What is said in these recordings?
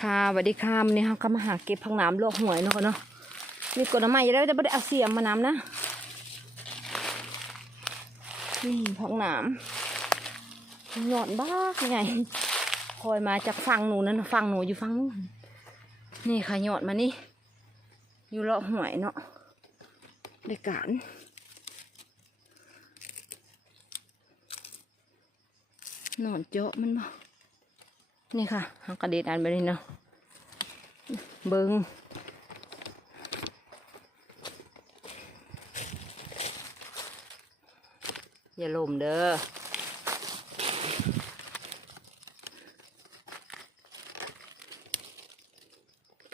ค่ะสวัสดีค่ะวันนี้เราก็มาหาเก็บผักน้ำลวกหวยเนาะเนาะมีกดน้ำใหม่ยู่แล้วจะไม่ได้เอาเสียมมาน้ำนะ นี่ผักน้ำหยอดบ้ากไงคอยมาจากฝั่งหนูนั่นฝั่งหนูอยู่ฝั่งนู้นนี่ค่ะหยอดมานี่ อยู่เลาะหวยเนาะด้การนอนเจาะมันบ่ นี่ค่ะหางกระเด็ดอันไปเลยเนาะเบิงอย่าลมเด้อ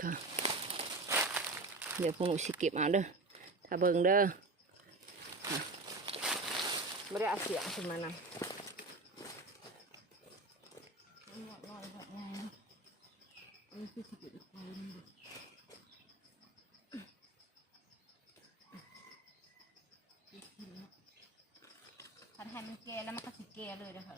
ค่ะเดี๋ยวพวกหนูสิเก็บมาเด้อถ้าเบิงเด้อไม่ได้เอาเสียงขึ้นมานำ ถ้าให้มันแก่แล้วมันก็สิแก่เลยนะคะ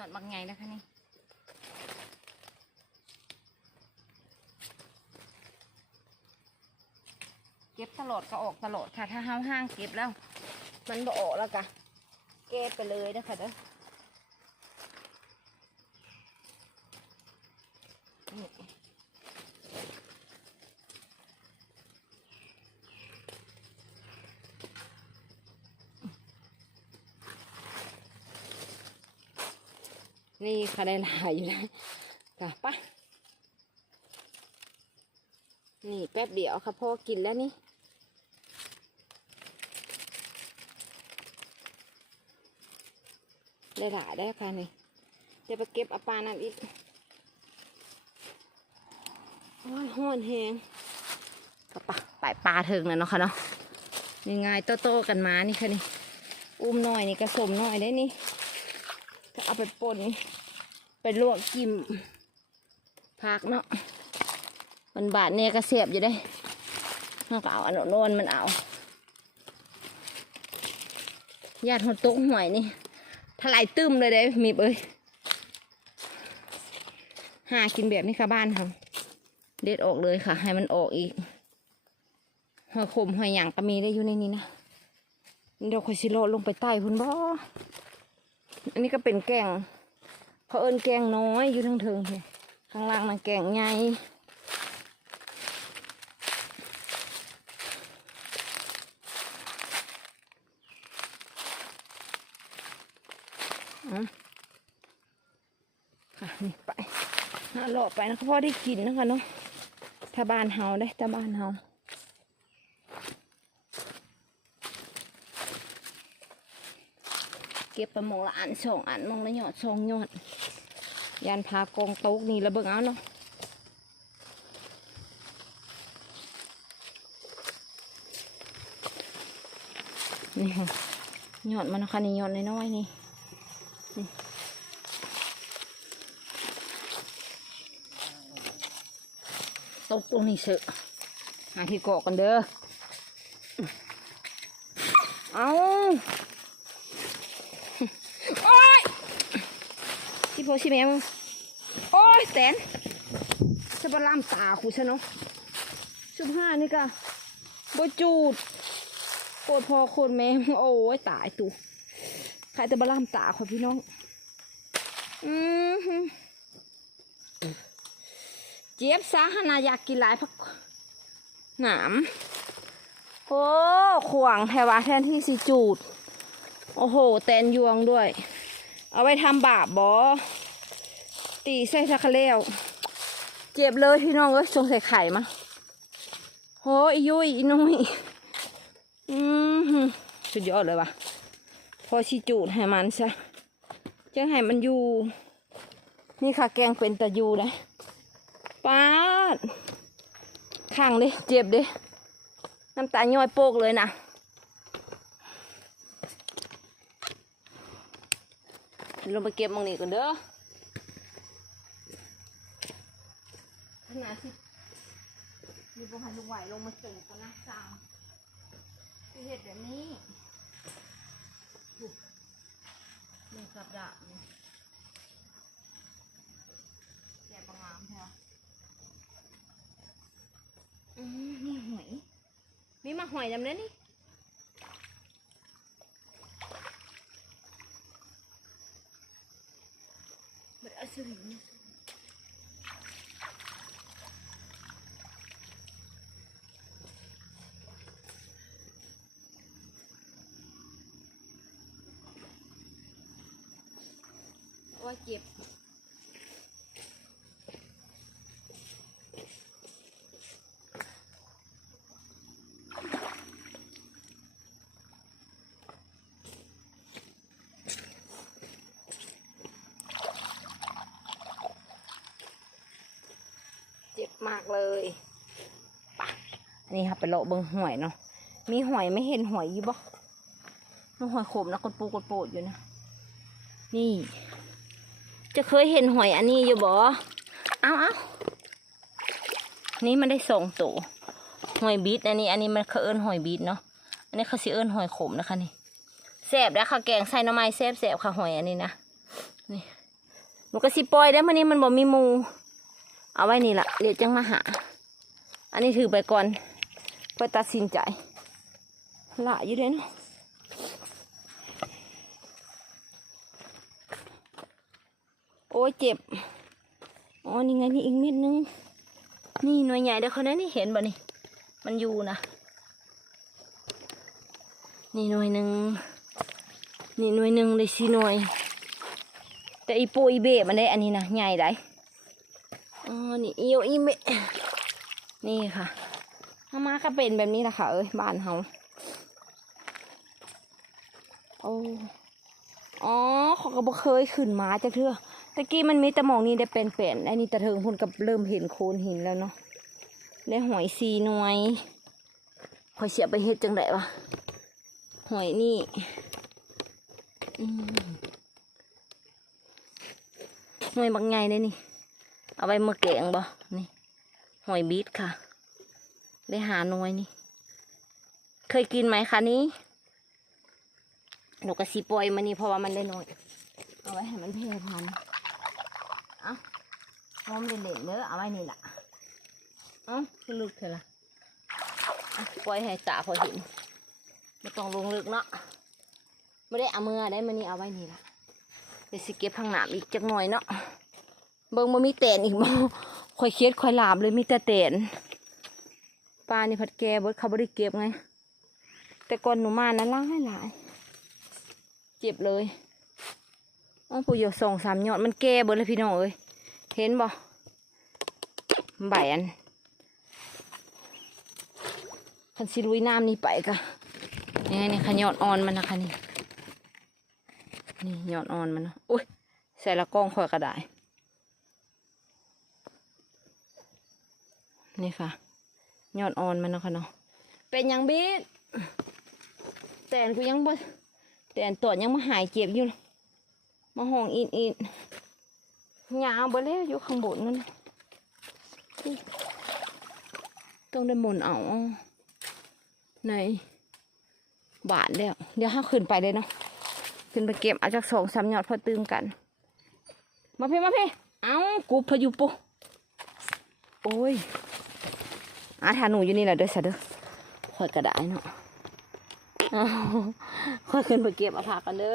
ยอดบางไงนะคะนี่เก็บตลอดก็ออกตลอดค่ะ ถ้าห้างห้างเก็บแล้ว มันบ่ออกแล้วกะเก็บไปเลยนะคะเด้อนี่ นี่ค่ะได้หลายอยู่นะกะปะนี่แป๊บเดียวค่ะพ่อกินแล้วนี่ได้หลายได้ค่ะนี่เดี๋ยวไปเก็บอาปลานั่นอีกโอ้ยห้อนแหงกระปะปลายปลาถึงแล้วเนาะค่ะเนาะนี่ไงโตๆกันมานี่ค่ะนี่ อุ้มหน่อยนี่กระสมหน่อยได้นี่ ก็เอาไปป่นไปลวกกิมพักเนาะมันบาดเนี่ยก็เสียบอยู่ได้เราก็เอาอันโน้นมันเอาญาติคนตกหวยนี่ถลายตึมเลยเด้มีเอ้ยหากินแบบนี้ค่ะบ้านเขาเด็ดออกเลยค่ะ ให้มันออกอีกหอยขมหอยหยางก็มีได้อยู่ในนี้นะเดี๋ยวคอยสิโลลงไปใต้พุ่นบ่ อันนี้ก็เป็นแกงเขาเอิ้นแกงน้อยอยู่ทั้งเทิงเลยข้างล่างมันแกงใหญ่อะค่ะนี่ไปหาหลอไปนะพ่อได้กินนะคะเนาะถ้าบ้านเฮาได้ถ้าบ้านเฮา เก็บประมงละอันสองอันมองละหยอดสองหยอดยันพากองโต๊กนี่ระเบิงเอาเนาะนี่ค่ะหยอดมันนะคะนี่หยอดน้อยๆนี่นี่ตกตรงนี้เสอะหาที่เกาะกันเด้อ เอา โอ้ย โพชิแมมึงโอ้ยแตนจะบล่ามตาคูชะเนาะชุบห้านี่กะบจูดโคตรพอโคตรแม่มึงโอ้ยตายตูใครจะบล่ามตาคนพี่น้อง อือหือเจี๊ยบซาหนาอยากกินหลายพักหนามโอ้ขวางแทวะแทนที่สิจูด โอ้โห แตนยวงด้วย เอาไปทำบาปบอ ตีใส่ทักคะเลวเจ็บเลยพี่น้องเอ้ยสงใส่ไข่มาโหอียุยอีนุยอืมสุดยอดเลยว่ะ พอชีจูดให้มันซะจะให้มันอยู่ นี่ค่ะแกงเป็นตะยูนะป้าดข้างเลยเจ็บเด้น้ำตาย้อยโปกเลยนะลงไปเก็บมองนี้ก่อนเด้อขนาดที่มีพวกหันลุงไหวลงมาส่งตัวนะสามคือเหตุแบบนี้หนึ่งสัปดาบนี่แกะประงามใช่ไหมอืมนี่หอย มีมาหอยจำเลยนี่อสุริน ว่าเจ็บเจ็บมากเลยปะอันนี้ค่ะไปเลาะเบิงหอยเนาะ มีหอยไม่เห็นหอยอยู่บ่มันหอยขมนะกดปูกดโปดอยู่นะ นี่ จะเคยเห็นหอยอันนี้อยู่บ่เอาเอานี่มันได้สองตัวหอยบีทอันนี้ อันนี้มันเขาเอิ้นหอยบีทเนาะ อันนี้เขาสิเอิ้นหอยขมนะคะนี่แซ่บแล้วค่ะแกงใส่หน่อไม้แซ่บแซ่บๆค่ะหอยอันนี้นะ นี่หนูก็สิปล่อยได้อมันนี้มันบ่มีหมู เอาไว้นี่ละเดี๋ยวจังมาหา อันนี้ถือไปก่อนเพื่อตัดสินใจละอยู่เลยเนาะ โอ้ยเจ็บอ๋อนี่ไงนี่อีกเม็ดนึง นี่หน่วยใหญ่เดี๋ยวเขาได้นี่เห็นบ่นี่ มันอยู่นะ นี่หน่วยหนึ่งนี่หน่วยหนึ่งเลยสี่หน่วย แต่อีปูอีเบะมันได้อันนี้นะใหญ่ได้อ๋อนี่เอียวอีเมะนี่ค่ะอามาก็เป็นแบบนี้แหละค่ะเอ้ยบ้านเฮาโอ้อ๋อเขาก็บ่เคยขึ้นมาจากเทื่อ ตะกี้มันมีแต่หมองนี่ได้เป็นเป็นไอ้นี่ตะเทิงพุ่นกับเริ่มเห็นโคนหินแล้วเนาะได้หอยซีหน่วยหอยเสียไปเฮ็ดจังไดวะหอยนี่หน่วยบางไงเลยนี่ เอาไว้มาแกงบ่นี่หอยบีทค่ะ ได้หาหน่วยนี่ เคยกินไหมคะนี้หนูกระสีปล่อยมานี่เพราะว่ามันได้น้อย เอาไว้ให้มันแพร่พันธุ์ หอมเด่นๆเด้อเอาไว้นี่ล่ะเอ้าคือลึกเถอล่ะอะปล่อยให้ตาพอเห็นไม่ต้องลงลึกเนาะไม่ได้เอามือได้มานี่เอาไว้นี่ล่ะเดี๋ยวสิเก็บพังหนามอีกจักหน่อยเนาะเบิ่งมามีแตนอีกบ่ข่อยเคียดข่อยหลามเลยมีแต่แตนปลานี่ผัดแกเบิดเขาบ่ได้เก็บไง แต่ก่อนหนูมานะหลายหลายเจ็บเลยอ้อผู้เดียวสองสามยอดมันแก่เบิดเลยพี่น้องเอ้ย เห็นบ่ใบอันคันสิลุยน้ำนี่ไปกะนี่ไงนี่ขยอดอ่อนมันนะคะนี่นี่ยอดอ่อนมันเนาะอุ้ยใส่ละกล้องข่อยกระไดาษนี่ค่ะยอดอ่อนมันเนาะค่ะเนาะเป็นยังบีดแต่นกูยังบ่แต่นตัวยังมาหายเจ็บอยู่มาห้องอินอิน หยาวบ่แล้วอยู่ข้างบนนั่นต้องได้หมุนเอาในบาทแล้ว เดี๋ยวห้าขึ้นไปเลยเนาะขึ้นไปเก็บเอาจากสองสามยอดพอตึงกัน มาเพ่มาเพ่เอากูพยุปุโอ้ยอาทาหนูอยู่นี่แหละเด้อสะเด้อคอยกระดายเนาะคอยขึ้นไปเก็บเอาผักกันเด้อ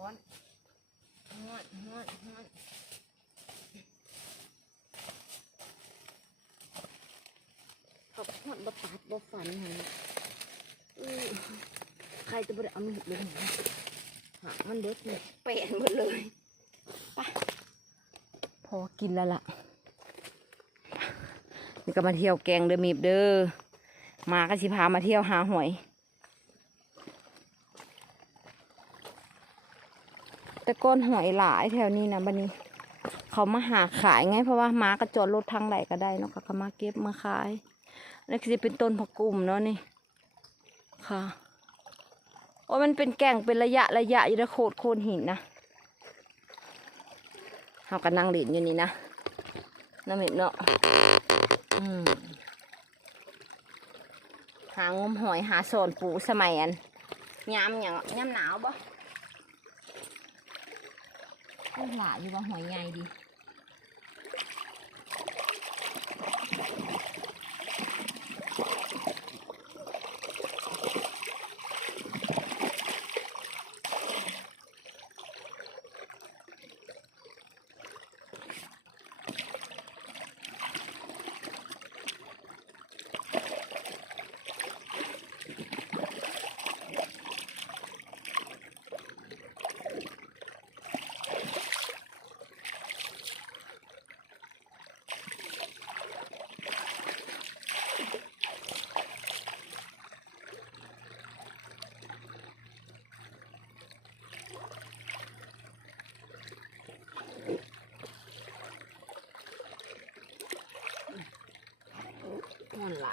ฮ้อนฮ้อนฮ้อนฮ้อนเขาฮ้อนบ่ปาดบ่ฝันไงอื้อใครจะบ่ได้เอามีดลงหามันเด็ดเลยเปลี่ยนหมดเลยไปพอกินแล้วล่ะนี่ก็มาเที่ยวแกงเดอมีบเด้อมาก็สิพามาเที่ยวหาหอย แต่ก้นหอยหลายแถวนี้นะบันนี้ เขามาหาขายไง เพราะว่าม้ากระจอดรถทางไหนก็ได้เนาะเขามาเก็บมาขายนี่คือจะเป็นต้นผักกุ่มเนาะนี่ค่ะโอ้มันเป็นแก่งเป็นระยะระยะอยู่นะโคดโคนหินนะเขาก็นั่งเล่นอยู่นี่นะน้ำเห็ดเนาะหางมหอยหาโซนปูสมัยอันยามอย่างยามหนาวบ่ หวาหรือว่าหอยใหญ่ดี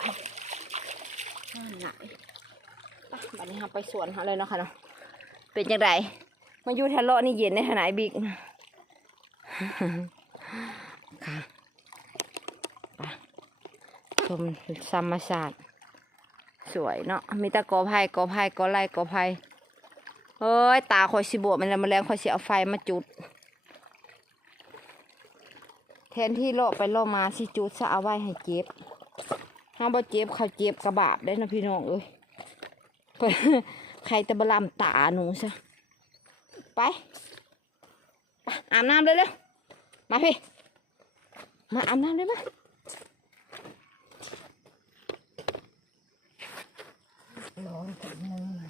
ห่อนาหนหลายไปบัดนี้เราไปสวนเขาเลยเนาะค่ะเนาะ เป็นจังไดมาอยู่ทะเลาะนี่เย็นในขนาดบิ๊กค่ะไปชมธรรมชาติสวยเนาะ มีตะกอไผ่กอไผ่กอไร่กอไผ่เฮ้ย ตาคอยสิบวมันแล้วมาแรงคอยเสิเอาไฟมาจุด แทนที่โลาะไปโลาะมาสิจุดซะเอาไว้ให้เจ็บ ห้าบ่เจ็บเขาเจ็บกระบาดได้นะพี่น้องเอ้ยใครจะบลำตาหนูซะไปไปอาบน้ำเลยเร็วๆมาพี่ มาอาบน้ำเลยมาร้อนจังเลย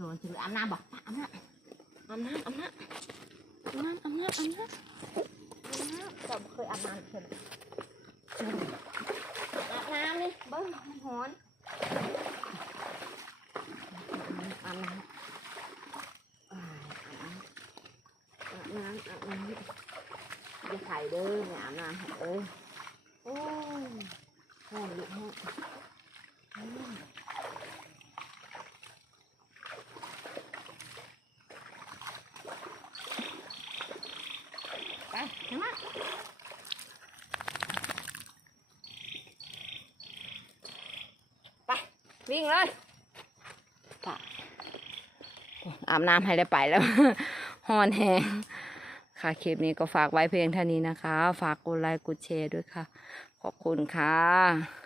ร้อนจังเลอาบน้ำบอกอาบน้ำอาบน้ำอาบน้ำอาบน้ำอาบน้ำอาบน้ำเราเคยอาบน้ำเลย นี่เบิ้งมันหอนอาบน้ำอาบน้ำอาบน้ำอาบน้ำอย่าไข่เด้ออย่าอาบน้ำเอ้ยโอ้ยหอนลูกหอนอืมไปเห็นไหม ไป วิ่งเลยไปอาบน้ำให้ได้ไปแล้วฮอนแหงค่ะคลิปนี้ก็ฝากไว้เพียงเท่านี้นะคะ ฝากกดไลค์กดแชร์ด้วยค่ะ ขอบคุณค่ะ